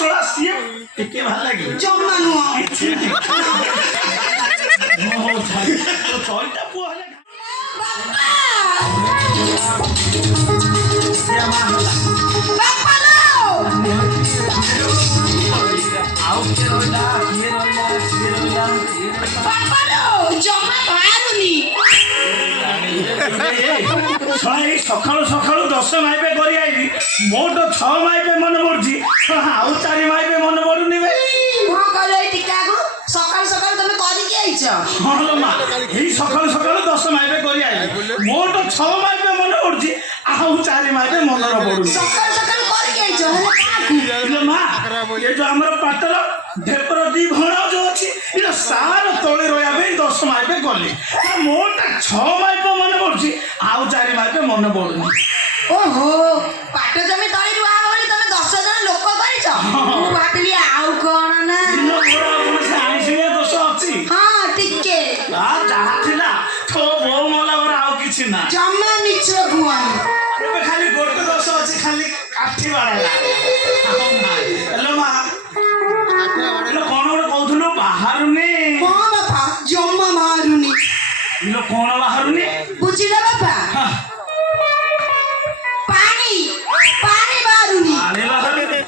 ଶଳା ସିଏ ଟିକେ ଭଲ ଲାଗେ ଜମା ନୁହଁ। ଚଇଟା ପୁଅ ହେଲେ ବାପା ଲୋ! ଆଉ କିଏ ରହିଲା କିଏ ରହିଲା କିଏ ରହିଲା ବାପା ଲୋ! ଜମା ବାହାରୁନି। ଏଇ ସକାଳୁ ସକାଳୁ 10 ମାଇପେ କରି ଆଇବି ମୋଟ 6 ମାଇପେ ମନେ ପଡୁଛି ଆଉ 4 ମାଇପେ ମନେ ପଡୁନି ବେ। କଣ କହିଲ ଏଇ ଟିକେ ଆଗରୁ ସକାଳୁ ସକାଳୁ ତମେ କରିକି ଆଇଛ? ହଁ ଲୋ ମା ଏଇ ସକାଳୁ ସକାଳୁ 10 ମାଇପେ କରି ଆଇବି ମୋଟ 6 ମାଇପେ ମନେ ପଡୁଛି ଆଉ 4 ମାଇପେ ମନେ ପଡୁନି। ସକାଳୁ ସକାଳୁ କରିକି ଆଇଛ ହେଲେ କାହାକୁ? ଇଲୋ ମା ଏ ଯୋଉ ଆମର ପାଟର ଢେପର 2 ଭଣ ଯୋଉ ଅଛି ଇଲୋ ସାର ତଳେ ରହିବା ପାଇଁ 10 ମାଇପେ ଗଲି ମୋଟ 6 ମାଇପେ ମନେ ପଡୁଛି ଆଉ 4 ମାଇପେ ମନେ ପଡୁନି। ଓହୋ ପାଟ ଜମି ତଳି ରୁଆ ହବ ବୋଲି ତମେ 10 ଜଣ ଲୋକ କରିଛ? ମୁଁ ଭାବିଲି ଆଉ କଣ ନା। ଇଲୋ ମୋର କୌଣସି ଆଇଁଷିଣିଆ ଦୋଷ ଅଛି? ହଁ ଟିକେ ଯାହା ଥିଲା ତୋ ବୋଉ ମଲା ମୋର ଆଉ କିଛି ନା। ଜମା ମିଛ କୁହନି। ଏବେ ଖାଲି ଗୋଟେ ଦୋଷ ଅଛି ଖାଲି କାଠି ବାଡ଼େଇଲା। ହେଲୋ ମା ଇଲୋ କଣ ଗୋଟେ କହୁଥିଲୁ ବାହାରୁନି? ହଁ ବାପା ଜମା ବାହାରୁନି। ଇଲୋ କଣ ବାହାରୁନି? ବୁଝିଲ ବାପା? ପାଣି ପାଣି ବାହାରୁନି। ପାଣି ବାହାରୁନି?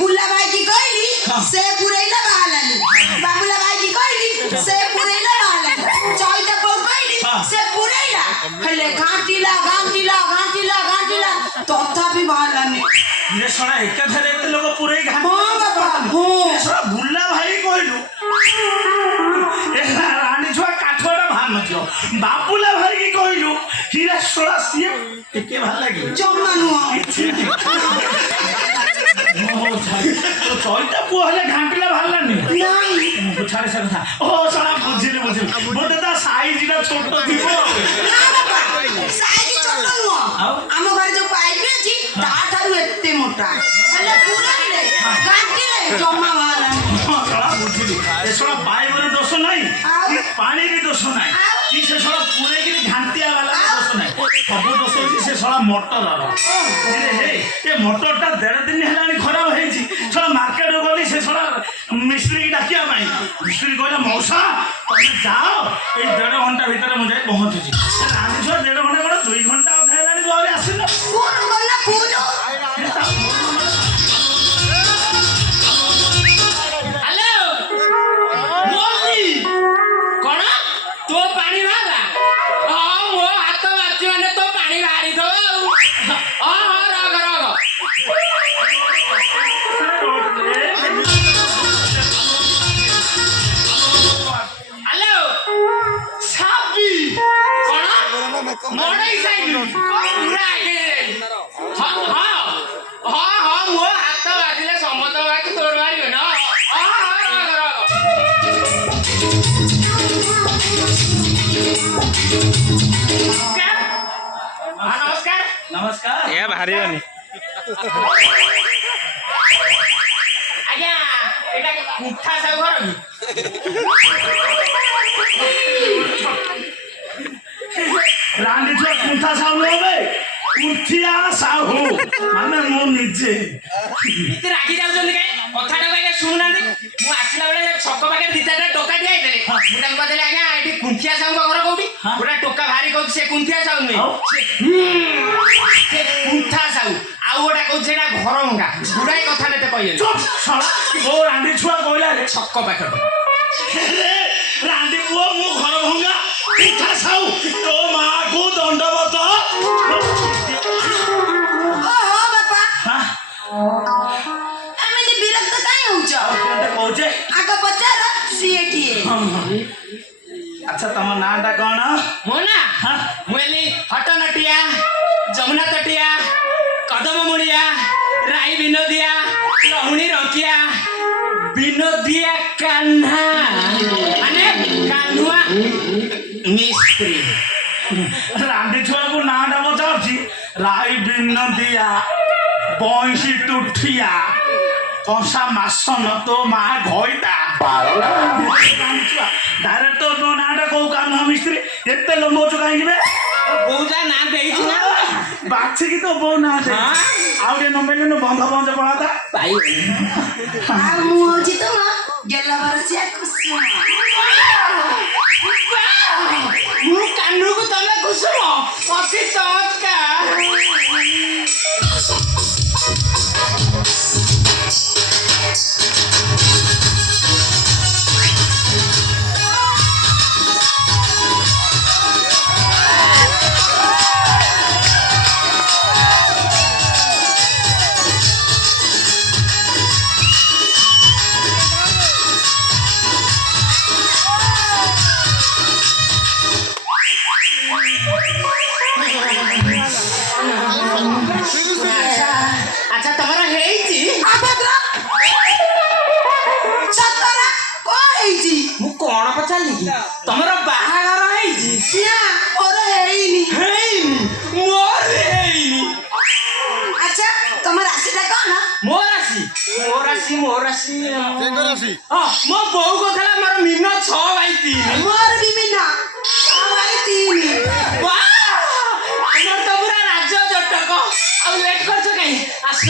ବୁଲା ଭାଇକି କହିଲି ସେ ପୁରେଇଲା ବାହାରିଲାନି। ବାବୁଲା ଭାଇକି କହିଲି ସେ ପୁରେଇଲା ବାହାରିଲାନି। ଚୈତକୁ କହିଲି ସେ ପୁରେଇଲା ହେଲେ ଘାଣ୍ଟିଲା ଘାଣ୍ଟିଲା ଘାଣ୍ଟିଲା ଘାଣ୍ଟିଲା ତଥାପି ବାହାରିଲାନି। ଇଏ ଶଳା ଏକାଥରେ ଏତେ ଲୋକ ପୁରେଇ ହଁ ବାପା ହଁ। ଶଳା ବୁଲା ଭାଇ କହିଲୁ ଏ ରାଣୀ ଛୁଆ କାଠଟା ବାହାର ନଥିବ। ବାବୁଲା ଭାଇ କି କହିଲୁ ହିରା ଶଳା ସିଏ ଟିକେ ଭଲ ଲାଗେ ଜମା ନୁହଁ। ଚଇଟା ପୁଅ ହେଲେ ଘାଣ୍ଟିଲା ବାହାରିଲାନି ନାଇଁ ଛାଡେ ସେ କଥା। ଓ ଶଳା ବୁଝିଲି ବୋଧେ ତା ସାଇଜଟା ଛୋଟ ଥିବ। ନା ବାପା ସାଇଜ ଛୋଟ ନୁହଁ। ଆମ ଘରେ ଯୋଉ ପାଇପ ଅଛି ତାଠାରୁ ଏତେ ମୋଟା ହେଲେ ପୁରେଇଲେ ଘାଣ୍ଟିଲେ ଜମା ବାହାରିଲାନି। ଶଳା ବୁଝିଲି ଏ ଶଳା ପାଇବର ଦୋଷ ନାହିଁ କି ପାଣିର ଦୋଷ ନାହିଁ କି ସେ ଶଳା ପୁରେଇକିରି ଘାଣ୍ଟିଆ ବାଲା ଦୋଷ ନାହିଁ। ସବୁ ଦୋଷ ହେଉଛି ସେ ଶଳା ମଟରର। ଏ ମଟରଟା 1.5 ଦିନ ହେଲାଣି ଖରାପ ହେଇଛି। ଶଳା ମାର୍କେଟରୁ ଗଲି ସେ ଶଳା ମିସ୍ତ୍ରୀକି ଡାକିବା ପାଇଁ ମିସ୍ତ୍ରୀ କହିଲା ମଉସା ତମେ ଯାଅ ଏଇ 1.5 ଘଣ୍ଟା ଭିତରେ ମୁଁ ଯାଇ ପହଞ୍ଚୁଛି। ରାନ୍ଧି ଛୁଆ 1.5 ଘଣ୍ଟା କଣ 2 ଘଣ୍ଟା ଅଧା ହେଲାଣି ଘରେ ଆସିଲ। କୋଉଠୁ ଗଲା କୋଉଠୁ? ହ୍ୟାଲୋ ମୋଦି କଣ ତୋ ପାଣି ବାହାରିଲା? ହଁ ମୋ ହାତ ମାରୁଛି ମାନେ ତୋ ପାଣି ବାହାରିଥିବ ଆଉ। ହଁ ରଗ ରଗ। ହ୍ୟାଲୋ ସାବି କଣ ମଡ଼େଇ ସାଇଲୁ ପୁରା ଆଗେ। ହଁ ହଁ ହଁ ହଁ ମୋ ହାତ ବାଜିଲେ ସମସ୍ତ ବାକି ତୋର ବାହାରିବେ ନା। ହଁ ରଗ ରଗ। ନମସ୍କାର। ନମସ୍କାର ଏ ବାହାରିବନି। ଆଜ୍ଞା ଏଇଟା କୁଠା ସାହୁ ଘର କି? ରାଣ୍ଡି ଛୁଆ କୁନ୍ଥା ସାହୁ ନୁହଁ କୁନ୍ଥିଆ ସାହୁ ମାନେ ମୁଁ ନିଜେ। ଏତେ ରାଗି ଯାଉଛନ୍ତି କାଇଁ? କଥାଟା ଆଜ୍ଞା ଶୁଣୁନାହାନ୍ତି। ମୁଁ ଆସିଲା ବେଳେ ଛକ ପାଖରେ 2-4ଟା ଟୋକା ଠିଆ ହେଇଥିଲେ। ମୁଁ ତାଙ୍କୁ କହିଥିଲି ଆଜ୍ଞା ଏଠି କୁନ୍ଥିଆ ସାହୁଙ୍କ ଘର କୋଉଠି? ଗୋଟେ ଟୋକା ଭାରି କହୁଛି ସେ କୁନ୍ଥିଆ ସାହୁ ନୁହେଁ ସେ କୁନ୍ଥା ସାହୁ। ଆଉ ଗୋଟେ କହୁଛି ସେଇଟା ଘର ଭଙ୍ଗା। ଗୁଡ଼ାଏ କଥା ମତେ କହିଲେ ଓ ରାଣ୍ଡି ଛୁଆ କହିଲା ଛକ ପାଖରେ। ରାଣ୍ଡି ପୁଅ ମୁଁ ଘର ଭଙ୍ଗା କୁନ୍ଥା ସାହୁ ତୋ ମାକୁ ଦଣ୍ଡବତ। ଓହୋ ବାପା ଏମିତି ବିରକ୍ତ କାଇଁ ହଉଛ? କହୁଛେ ଆଗ ପଚାର ସିଏ କିଏ? ଆଚ୍ଛା ତମ ନାଁଟା କଣ? ମୋ ନା ମୁଁ ହେଲି ହଟ ନଟିଆ, ଯମୁନା ତଟିଆ, କଦମ ମୁଣିଆ, ରାଇ ବିନୋଦିଆ, ରହୁଣୀ ରଙ୍କିଆ, ବିନୋଦିଆ କାହ୍ନା ମାନେ କାହ୍ନୁଆ ମିସ୍ତ୍ରୀ। ରାଣ୍ଡି ଛୁଆକୁ ନାଁଟା ପଚାରୁଛି ରାଇ ବିନଦିଆ ବଇଁଶୀ ତୁଠିଆ କଂସା ମାସନ ତୋ ମା ଘଇତା। ଡାଇରେକ୍ଟ ତୋ ନାଁଟା କୋଉ କାହ୍ନୁଆ ମିସ୍ତ୍ରୀ ଏତେ ଲମ୍ବଉଛୁ କାହିଁକି ବେ? ବୋଉ ଯା ନା ଦେଇଛି ନା ବାଛିକି ତ ବୋଉ ନା ଦେ ହଁ। ଆଉ ଟିକେ ନମ୍ବେଇଲୁ ବନ୍ଧ ବନ୍ଧ ପଳାତା ପାଇ ଆଉ ମୁଁ ହଉଛି ତୁମ ଗେଲ ବରସିଆ କୁସୁମ। ମୁଁ କାନୁକୁ ତମେ କୁସୁମ ଅତି ଚମତ୍କାର ଆଚ୍ଛା ତମର ହେଇଛି ଅଭଦ୍ର ସତରା କଣ ହେଇଛି? ମୁଁ କଣ ପଚାରିଲି କି ତମର ବାହାଘର ହେଇଛି ନା ମୋର ହେଇନି। ହେଇନି ମୋର ହେଇନି ଆଚ୍ଛା ତମ ରାଶିଟା କଣ? ମୋ ରାଶି ମୋ ରାଶି ହଁ ମୋ ବୋଉ କହୁଥିଲା ମୋର ମିନ 6/3 ମୋର ବି ମିନ 6/3। ଆମର ତ ପୁରା ରାଜ ଜଟକ ଆଉ ଲେଟ୍ କରୁଛ କାହିଁ ଆସ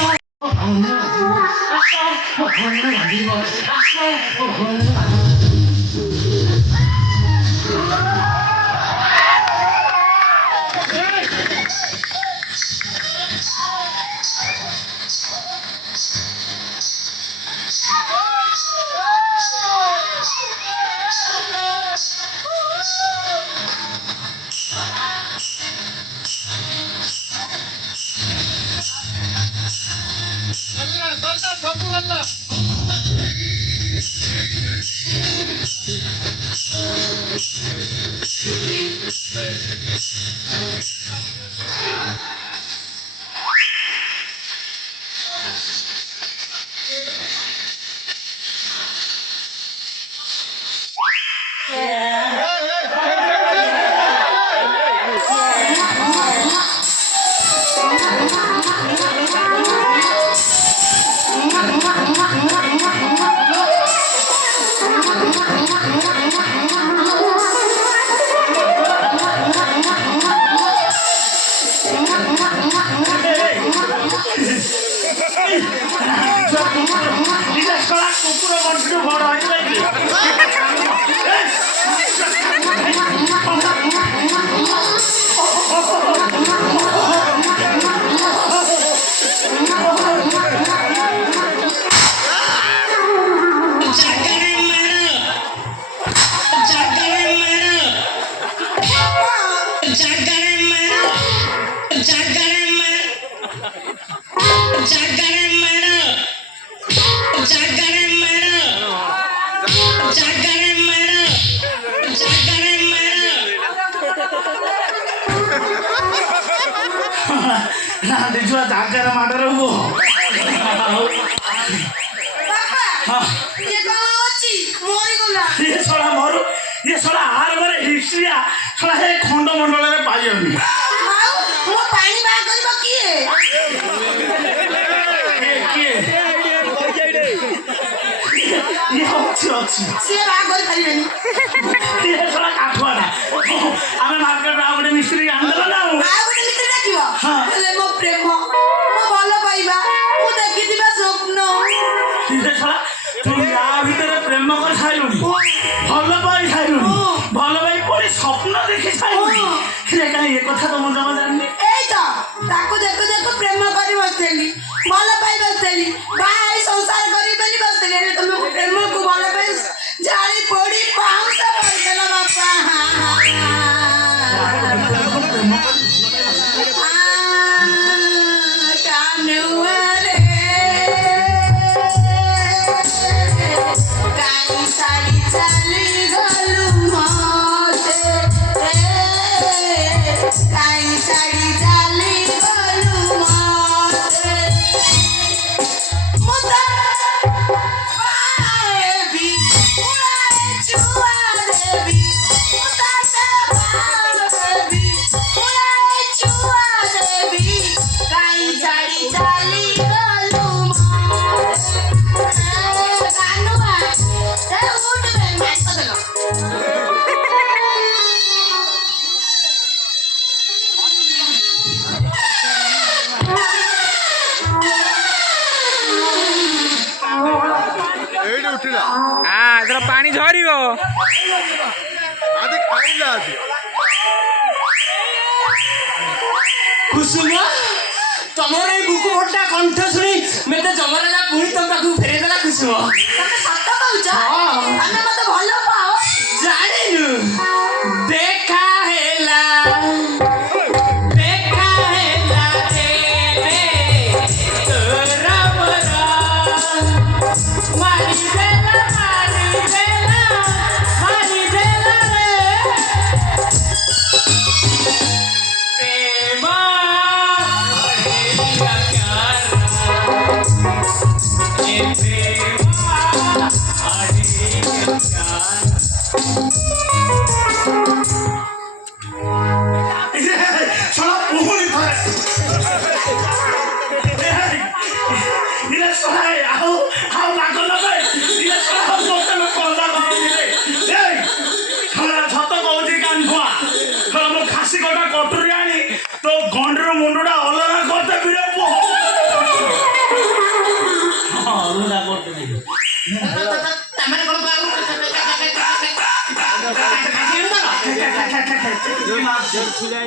କୁକୁର ଗଣ୍ଠୁ ବଡ ଛୁଆ ଜାଗାରେ ମାଡରେ ହୁଅ ବାପା ଇଏ କଣ ଅଛି? ମରିଗଲା। ଇଏ ଶଳା ମରୁ ଇଏ ଶଳା ଆରବରେ ହିଷ୍ଟ୍ରିଆ ଶଳା ସେ ଖଣ୍ଡମଣ୍ଡଳରେ ପାଇବନି ଆଉ ମୋ ପାଣି ବାହା କରିବ କିଏ? କିଏ ଇଏ ଅଛି ସିଏ ବାହା କରିପାରିବେନି। ଇଏ ଶଳା କାଠୁଆଟା ଆମେ ମାର୍କେଟରେ ଆଉ ଗୋଟେ ମିସ୍ତ୍ରୀ ଆଣିଦେଲା ନା ଆଉ ଆଉ ଗୋଟେ ମିତ୍ର ଡାକିବ। ହଁ। ହେଲେ ମୋ ପ୍ରେମ ମୋ ଭଲ ପାଇବା ମୁଁ ଦେଖିଥିବା ସ୍ୱପ୍ନ ଇଏ ଶଳା ତୁ ୟା ଭିତରେ ପ୍ରେମ କରି ସାଇଲୁଣି ଭଲ ପାଇ ସାଇଲୁଣି ଭଲ ପାଇ ପରି ସ୍ୱପ୍ନ ଦେଖି ସାଇଲୁଣି କାହିଁ ଏ କଥା ତ ମୁଁ ଜମା ଜାଣିନି ଏଇ ତ ତାକୁ ଦେଖୁ ଦେଖୁ ପ୍ରେମ କରି ବସିଥିଲି ଭଲ ପାଇ ବସିଥିଲି ବାହା ହେଇ ସଂସାର କରି ବୋଲି ବସିଥିଲି ହେଲେ ତମକୁ ପ୍ରେମକୁ ଭଲ ପାଇ ଜାଳି ପୋଡ଼ି ପାଉଁଶ କରିଦେଲ ବାପା। କାନୁଆରେ କାଇଁ ଛାଡ଼ି ଚାଲି ଗଲୁ ମତେ କାଇଁ ଉଠିଲା ଏଥର ପାଣି ଝରିବ। ଆଜି ଖାଇଲା ଆଜି କୁସୁମ ତମର ଏଇ ବୁକୁ ଭଟା କଣ୍ଠ ଶୁଣି ମତେ ଜମରାଲା ପୁଣି ତମ ପାଖକୁ ଫେରେଇଦେଲା କୁସୁମ। ତମେ ସତ କହୁଛ? ହଁ। ତମେ ମତେ ଭଲ ପାଅ? ଜାଣିନୁ ଦେଖା ହେଲା ଦେଖା ହେଲା ତେରେ ତୋର ମୋର ମାରିଦେଲା ମାରିଦେଲା ମାରିଦେଲା ରେ ପ୍ରେମ ବଢ଼େଇଲା ପ୍ୟାର ଏ ପ୍ରେମ ବଢ଼େଇଲା ପ୍ୟାର। ଶଳା ପୁଣି ଥରେ ଶଳା ଆଉ ଲାଗ ଲଗାଏ ଶଳା ମତେ କଲା କରନ୍ତି ଶଳା ସତ କହୁଛି କାନ୍ଧୁଆ ଶଳା ମୋ ଖାସି କଟା କଟୁରୀ ଆଣି ତୋ ଗଣ୍ଡିର ମୁଣ୍ଡଟା ଅଲଗା କରିଦେବି ରେ ପୁଅ। ହଁ ଅଲଗା କରିଦେବି। ତମେ କଣ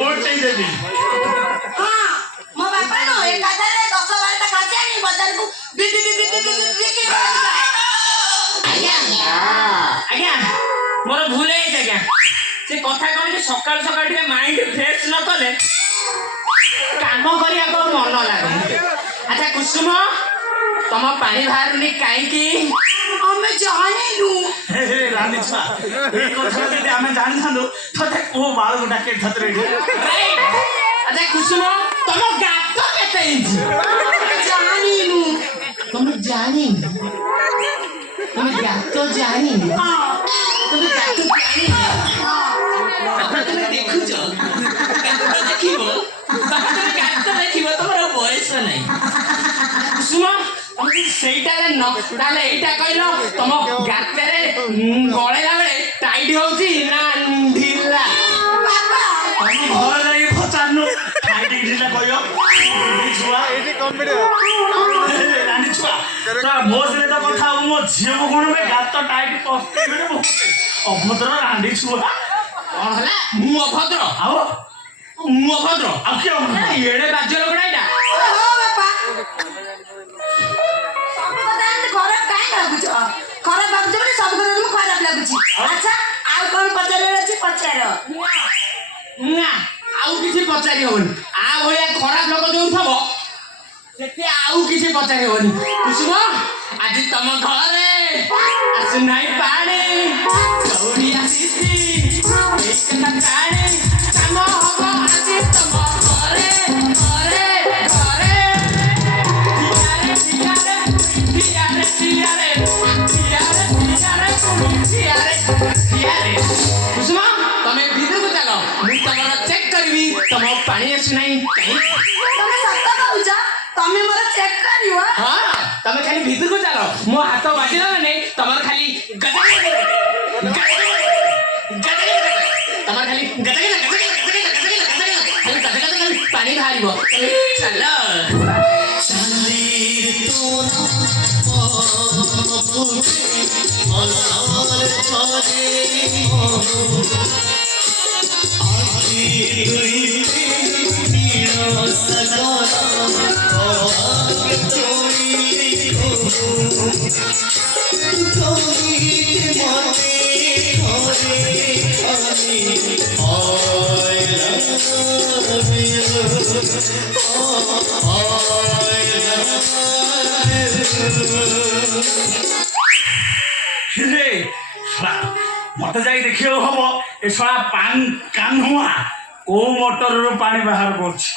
ଓଲଟେଇ ଦେବି। ହଁ ମୋ ବାପା ନୁ ଏକାଥରେ 10-12ଟା ଖାସି ଆଣି ବଜାରକୁ ବିକି ଆଜ୍ଞା ଆଜ୍ଞା ମୋର ଭୁଲ ହେଇଯାଇଛି ଆଜ୍ଞା। ସେ କଥା କଣ ଯେ ସକାଳୁ ସକାଳୁ ଟିକେ ମାଇଣ୍ଡ ଫ୍ରେଶ ନ କଲେ କାମ କରିବାକୁ ଆଉ ମନ ଲାଗୁନି। ଆଚ୍ଛା କୁସୁମ ତମ ପାଣି ବାହାରୁନି କାହିଁକି? ଆମେ ଜାଣିନୁ। ରାନୀ ଛୁଆ ଏଇ କଥା ଯଦି ଆମେ ଜାଣିଥାନ୍ତୁ ତତେ କୋଉ ବାଳକୁ ଡାକେ ଛାତରେ ଆଚ୍ଛା କୁସୁମ ତମ ଗାତ କେତେ ଇଞ୍ଚ? ଜାଣିନୁ। ତମେ ଜାଣିନି ତମେ ଗାତ ଜାଣିନି ତମେ ଗାତ ଜାଣିନି ତମେ ଦେଖୁଛ ଗାତ ଦେଖିବ ତମେ ଗାତ ଦେଖିବ ତମର ବୟସ ନାହିଁ। କୁସୁମ ତମେ ସେଇଟା ନ ତାହେଲେ ଏଇଟା କହିଲ ତମ ଗାତରେ ଗଳେଇଲା ବେଳେ ଟାଇଟ୍ ହଉଛି ନା ଢିଲା? ବାପା ତମ ଘରେ ଯାଇ ପଚାରୁନୁ ଖାଇକି ଢିଲା କହିବ ଛୁଆ ଏଇଠି କମ୍ପିଟି ରାନୀ ଛୁଆ ମୋ ସହିତ କଥା ହବୁ ମୋ ଝିଅକୁ କଣ ଗାତ ଟାଇଟ୍ ପସ୍ତେଇ ଅଭଦ୍ର ରାଣ୍ଡି ଛୁଆ। କଣ ହେଲା ମୁଁ ଅଭଦ୍ର? ଆଉ ମୁଁ ଅଭଦ୍ର ଆଉ କିଏ ଅଭଦ୍ର? ଏଡେ ବାଜ୍ୟ ଲୋକଟା ଏଇଟା। ହଁ ବାପା ସବୁ କଥା ଏମିତି ଖରାପ କାହିଁ ଭାବୁଛ? ଖରାପ ଭାବୁଛ ବୋଲି ସବୁ କଥା ତୁମକୁ ଖରାପ ଲାଗୁଛି। ଆଚ୍ଛା ଆଉ କଣ ପଚାରିବାର ଅଛି ପଚାର। ନା ଆଉ କିଛି ପଚାରି ହବନି। ଆ ଭଳିଆ ଖରାପ ଲୋକ ଯୋଉ ଥବ ସେଠି ଆଉ କିଛି ପଚାରି ହବନି। କୁସୁମ ଆଜି ତମ ଘରେ ଆସୁନାହିଁ ପାଣି ଦୌଡ଼ି ଆସିଛି ଏଇ କଥା ଜାଣି କାମ ହବ ଆଜି ତମ ଘରେ ଘରେ ଘରେ ଠିଆରେ ଠିଆରେ ଠିଆରେ ଠିଆରେ ଠିଆରେ ଠିଆରେ ଠିଆରେ। କୁସୁମ ତମେ ଭିତରକୁ ଚାଲ ମୁଁ ତମର ଚେକ୍ କରିବି ତମ ପାଣି ଆସୁନାହିଁ କାହିଁକି। ତମେ ସତ କହୁଛ? ତମେ ମୋର ଚେକ୍ କରିବ? ହଁ ତମେ ଖାଲି ଭିତରକୁ ଚାଲ ମୋ ହାତ ବାଜିଲା ମାନେ ତମର ଖାଲି ତମର ଖାଲି ଖାଲି ପାଣି ବାହାରିବ। ଚାଲ ମତେ ଯାଇ ଦେଖିବାକୁ ହବ ଏ ଶଳା କାହ୍ନୁଆ କୋଉ ମୋଟରରୁ ପାଣି ବାହାର କରୁଛି।